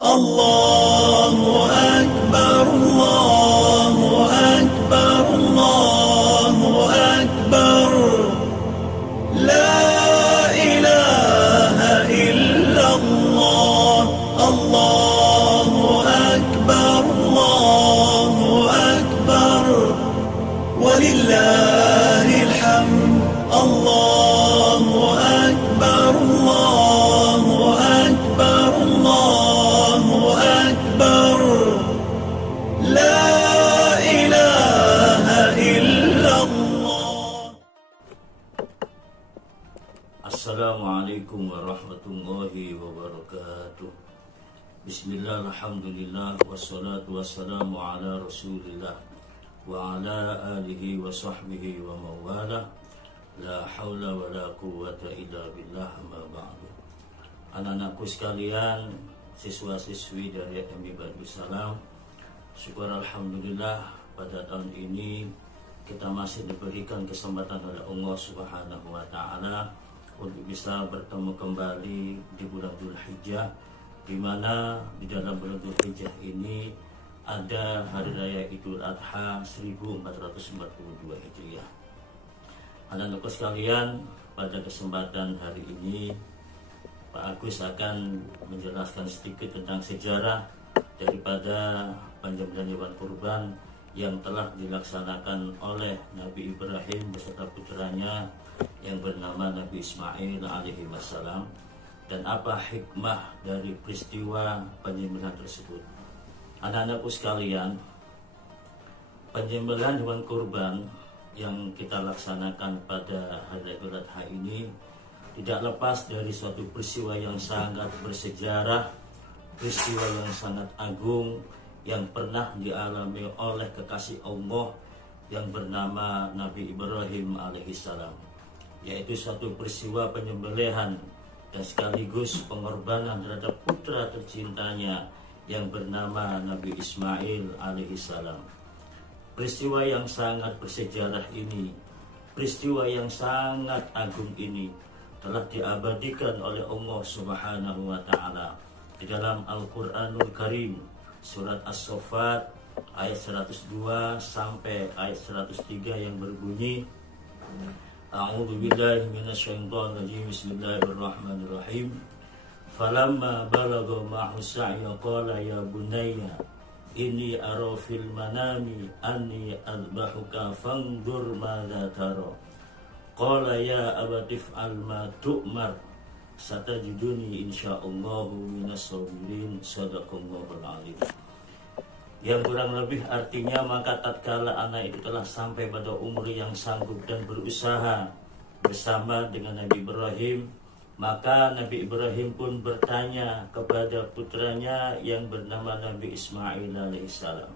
الله أكبر الله أكبر الله أكبر لا إله إلا الله الله أكبر الله أكبر ولله الحمد الله أكبر الله أكبر الله أكبر لا إله إلا الله. Assalamualaikum warahmatullahi wabarakatuh. Bismillah, alhamdulillah, wassalatu wassalamu ala rasulillah wa ala alihi wa sahbihi wa mawala. La hawla wa la quwwata illa billah, amma ba'du. Anak-anakku sekalian, siswa-siswi dari MI Badussalam, syukur alhamdulillah pada tahun ini kita masih diberikan kesempatan oleh Allah Subhanahu wa taala untuk bisa bertemu kembali di bulan Dzulhijjah, di mana di dalam bulan Dzulhijjah ini ada hari raya Idul Adha 1442 Hijriah. Anak-anakku sekalian, pada kesempatan hari ini Pak Agus akan menjelaskan sedikit tentang sejarah daripada penyembelihan hewan kurban yang telah dilaksanakan oleh Nabi Ibrahim beserta putranya yang bernama Nabi Ismail alaihi wassalam, dan apa hikmah dari peristiwa penyembelihan tersebut. Anak-anakku sekalian, penyembelihan hewan kurban yang kita laksanakan pada hari Idul Adha ini tidak lepas dari suatu peristiwa yang sangat bersejarah, peristiwa yang sangat agung yang pernah dialami oleh kekasih Allah yang bernama Nabi Ibrahim alaihissalam, yaitu suatu peristiwa penyembelihan dan sekaligus pengorbanan terhadap putra tercintanya yang bernama Nabi Ismail alaihissalam. Peristiwa yang sangat bersejarah ini, peristiwa yang sangat agung ini telah diabadikan oleh Allah Subhanahu wa taala di dalam Al-Qur'anul Karim, surat As-Saffat ayat 102 sampai ayat 103 yang berbunyi, A'udzu billahi minasyaitonir rajim. Bismillahirrahmanirrahim. Falamma balagha ma'hu sa'ya qala ya bunayya inni ara fil manami anni adbahuka fanzur madza tara. Qala ya abati fa'al ma tu'mar satajiduni insyaallahu minas sabirin. Shadaqallahul alim. Yang kurang lebih artinya, maka tatkala anak itu telah sampai pada umur yang sanggup dan berusaha bersama dengan Nabi Ibrahim, maka Nabi Ibrahim pun bertanya kepada putranya yang bernama Nabi Ismail alaihissalam,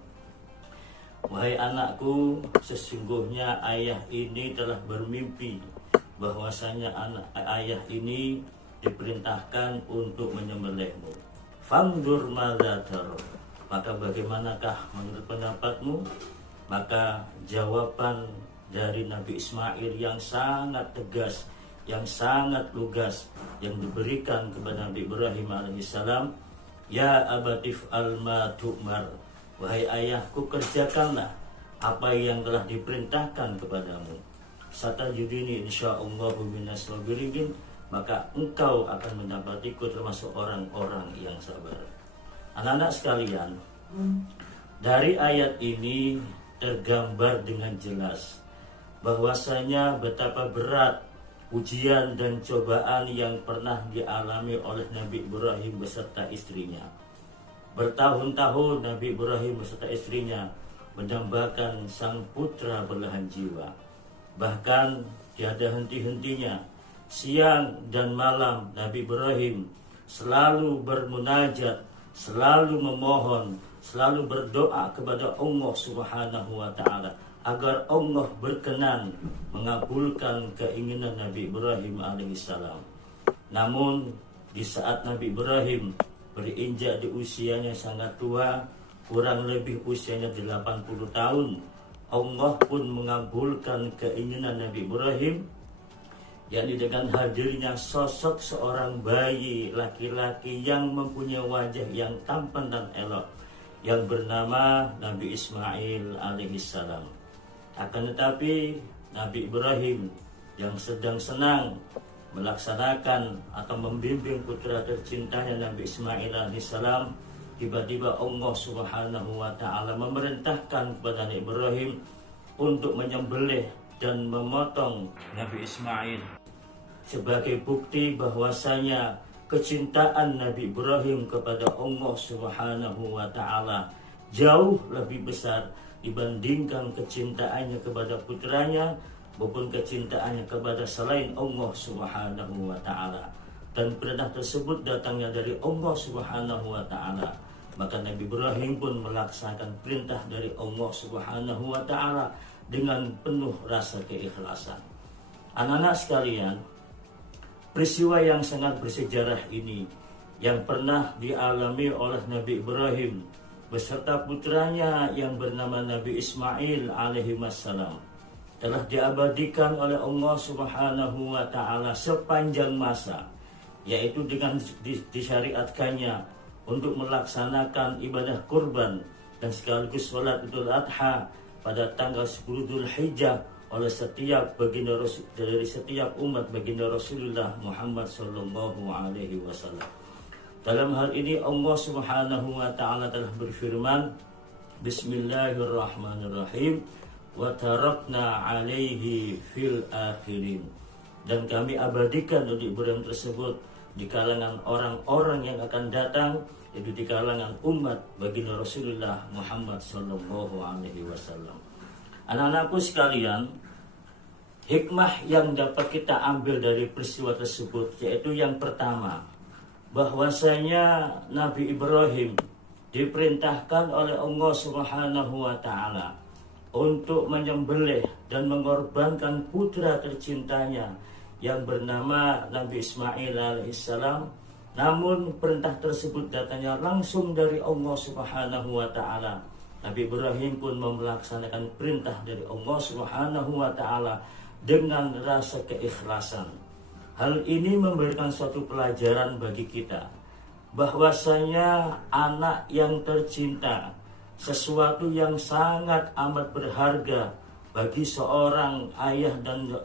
wahai anakku, sesungguhnya ayah ini telah bermimpi bahwasanya ayah ini diperintahkan untuk menyembelihmu. Fandur madza tara, maka bagaimanakah menurut pendapatmu? Maka jawaban dari Nabi Ismail yang sangat tegas, yang sangat lugas yang diberikan kepada Nabi Ibrahim alaihissalam, ya abatif alma tu'mar, wahai ayahku, kerjakanlah apa yang telah diperintahkan kepadamu. Satajiduni insyaallahu minas sabirin, maka engkau akan mendapatiku termasuk orang-orang yang sabar. Anak-anak sekalian, dari ayat ini tergambar dengan jelas bahwasanya betapa berat ujian dan cobaan yang pernah dialami oleh Nabi Ibrahim beserta istrinya. Bertahun-tahun Nabi Ibrahim beserta istrinya mendambakan sang putra belahan jiwa. Bahkan tiada henti-hentinya, siang dan malam Nabi Ibrahim selalu bermunajat, selalu memohon, selalu berdoa kepada Allah Subhanahu wa taala agar Allah berkenan mengabulkan keinginan Nabi Ibrahim alaihissalam. Namun di saat Nabi Ibrahim berinjak di usianya sangat tua, kurang lebih usianya 80 tahun, Allah pun mengabulkan keinginan Nabi Ibrahim yakni dengan hadirnya sosok seorang bayi laki-laki yang mempunyai wajah yang tampan dan elok, yang bernama Nabi Ismail alaihissalam. Akan tetapi Nabi Ibrahim yang sedang senang melaksanakan atau membimbing putra tercintanya Nabi Ismail alaihissalam, tiba-tiba Allah Subhanahu wa ta'ala memerintahkan kepada Nabi Ibrahim untuk menyembelih dan memotong Nabi Ismail sebagai bukti bahwasanya kecintaan Nabi Ibrahim kepada Allah Subhanahu wa ta'ala jauh lebih besar dibandingkan kecintaannya kepada putranya maupun kecintaannya kepada selain Allah Subhanahu wa ta'ala. Dan perintah tersebut datangnya dari Allah Subhanahu wa ta'ala, maka Nabi Ibrahim pun melaksanakan perintah dari Allah Subhanahu wa ta'ala dengan penuh rasa keikhlasan. Anak-anak sekalian, peristiwa yang sangat bersejarah ini yang pernah dialami oleh Nabi Ibrahim beserta putranya yang bernama Nabi Ismail alaihi wassalam telah diabadikan oleh Allah Subhanahu wa ta'ala sepanjang masa, yaitu dengan disyariatkannya untuk melaksanakan ibadah kurban dan sekaligus sholat Idul Adha pada tanggal 10 Dzulhijjah oleh setiap baginda dari setiap umat baginda Rasulullah Muhammad sallallahu alaihi wasallam. Dalam hal ini Allah Subhanahu wa ta'ala telah berfirman, Bismillahirrahmanirrahim, wa tarakna alaihi fil akhirin. Dan kami abadikan untuk Ibrahim tersebut di kalangan orang-orang yang akan datang, yaitu di kalangan umat baginda Rasulullah Muhammad sallallahu alaihi wasallam. Anak-anakku sekalian, hikmah yang dapat kita ambil dari peristiwa tersebut yaitu yang pertama, bahwasanya Nabi Ibrahim diperintahkan oleh Allah Subhanahu wa ta'ala untuk menyembelih dan mengorbankan putra tercintanya yang bernama Nabi Ismail alaihissalam. Namun perintah tersebut datangnya langsung dari Allah Subhanahu wa ta'ala. Nabi Ibrahim pun melaksanakan perintah dari Allah Subhanahu wa ta'ala dengan rasa keikhlasan. Hal ini memberikan suatu pelajaran bagi kita, bahwasanya anak yang tercinta sesuatu yang sangat amat berharga bagi seorang ayah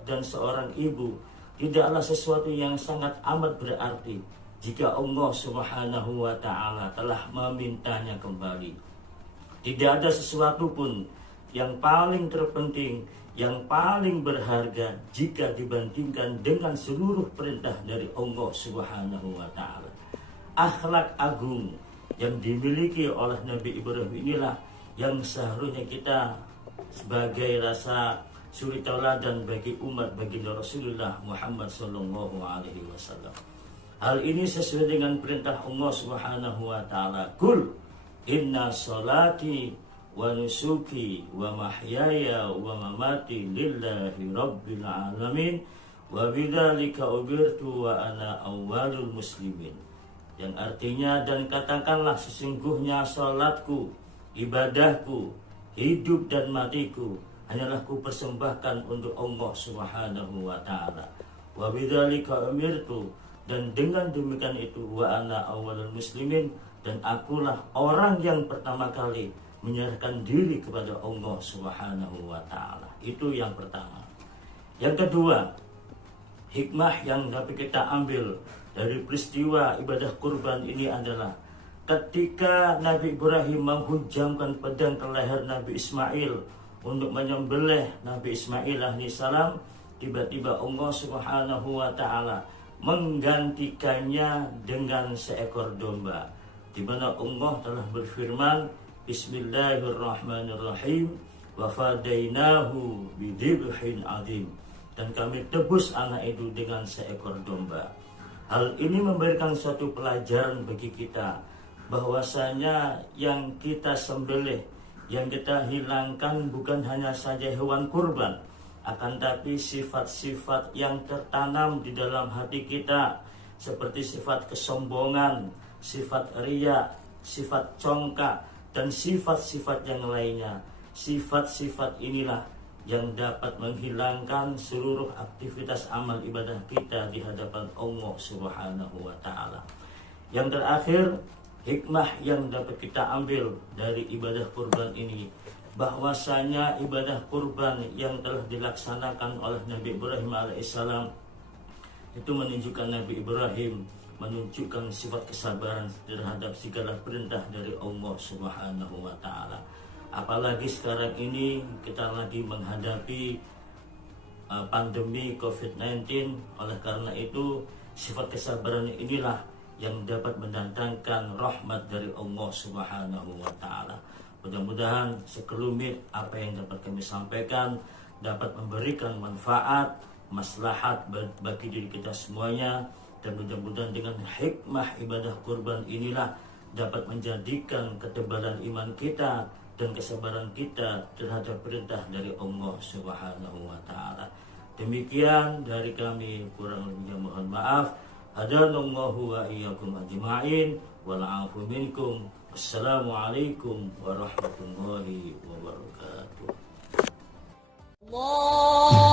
dan seorang ibu, tidaklah sesuatu yang sangat amat berarti jika Allah Subhanahu wa ta'ala telah memintanya kembali. Tidak ada sesuatu pun yang paling terpenting, yang paling berharga jika dibandingkan dengan seluruh perintah dari Allah Subhanahu wa ta'ala. Akhlak agung yang dimiliki oleh Nabi Ibrahim inilah yang seharusnya kita sebagai rasa suri tauladan bagi umat baginda Rasulullah Muhammad sallallahu alaihi wasallam. Hal ini sesuai dengan perintah Allah Subhanahu wa ta'ala. Qul inna sholati wa nusuki wa mahyaya wa mamati lillahi rabbil alamin wa bidzalika umirtu wa ana awwalul muslimin. Yang artinya, dan katakanlah sesungguhnya salatku, ibadahku, hidup dan matiku hanyalah ku persembahkan untuk Allah Subhanahu wa ta'ala. Wa bidzalika umirtu, dan dengan demikian itu wa ana awwalul muslimin, dan akulah orang yang pertama kali menyerahkan diri kepada Allah Subhanahu wa ta'ala. Itu yang pertama. Yang kedua, hikmah yang dapat kita ambil dari peristiwa ibadah kurban ini adalah ketika Nabi Ibrahim menghujamkan pedang ke leher Nabi Ismail untuk menyembelih Nabi Ismail alaihissalam, tiba-tiba Allah Subhanahu wa ta'ala menggantikannya dengan seekor domba, di mana Allah telah berfirman, Bismillahirrahmanirrahim, wa fadainahu bidzibhin adzim, dan kami tebus anak itu dengan seekor domba. Hal ini memberikan suatu pelajaran bagi kita, bahwasanya yang kita sembelih, yang kita hilangkan bukan hanya saja hewan kurban, akan tapi sifat-sifat yang tertanam di dalam hati kita, seperti sifat kesombongan, sifat riya, sifat congkak, dan sifat-sifat yang lainnya. Sifat-sifat inilah yang dapat menghilangkan seluruh aktivitas amal ibadah kita di hadapan Allah Subhanahu wa taala. Yang terakhir, hikmah yang dapat kita ambil dari ibadah kurban ini, bahwasanya ibadah kurban yang telah dilaksanakan oleh Nabi Ibrahim alaihissalam itu menunjukkan Nabi Ibrahim menunjukkan sifat kesabaran terhadap segala perintah dari Allah Subhanahu wa taala. Apalagi sekarang ini kita lagi menghadapi pandemi COVID-19. Oleh karena itu, sifat kesabaran inilah yang dapat mendatangkan rahmat dari Allah Subhanahu wa taala. Mudah-mudahan sekelumit apa yang dapat kami sampaikan dapat memberikan manfaat, maslahat bagi diri kita semuanya, dan mudah-mudahan dengan hikmah ibadah kurban inilah dapat menjadikan ketebalan iman kita dan kesabaran kita terhadap perintah dari Allah Subhanahu wa taala. Demikian dari kami, kurang lebihnya mohon maaf. Hadanallahu wa iyyakum ajma'in wal 'afu minkum. Assalamualaikum warahmatullahi wabarakatuh. Allah